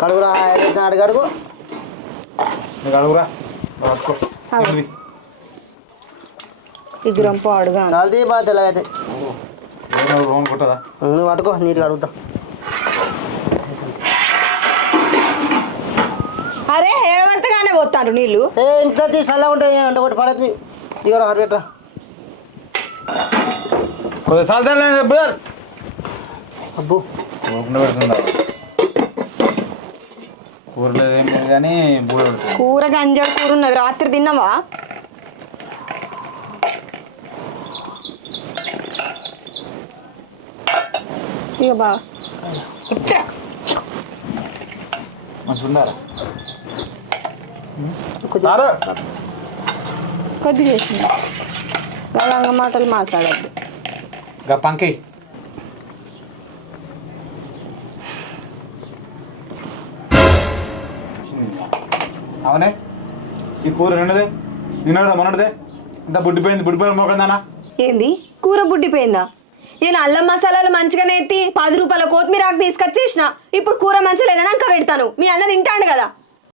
కడుగురా అడుగు అడుగురా ఇగురం పాడుగా నాలుగు బాగా తెల్లగైతే కొట్టదా నువ్వు పట్టుకో నీట్గా అడుగుతా. అరే ఏడబడితేగానే పోతారు నీళ్ళు. ఇంత చల్లగా ఉంటాయి అంటే ఒకటి పడద్దు దిగరా అడగట్రా అబ్బో పెడుతుందా కూరలో ఏం లేదు కానీ కూర గంజాడు కూర ఉన్నది రాత్రి తిన్నావా? ఇక బా మంచిగా ఉండారా కొద్దిగా వేసింది గలంగా మాటలు మాట్లాడద్దు. గా పంకి అవునే ఈ కూర రెండుదే నిన్నదే మొన్నటిదే ఇంత బుడ్డిపోయిన మోకందానా ఏంది కూర బుడ్డిపోయిందా? నేను అల్లం మసాలాలు మంచిగానే ఎత్తి 10 రూపాయల కొత్తిమీర ఆకు తీసుకొచ్చేసిన. ఇప్పుడు కూర మంచిగా లేదని అంక పెడతాను. మీ అన్న తింటాడు కదా.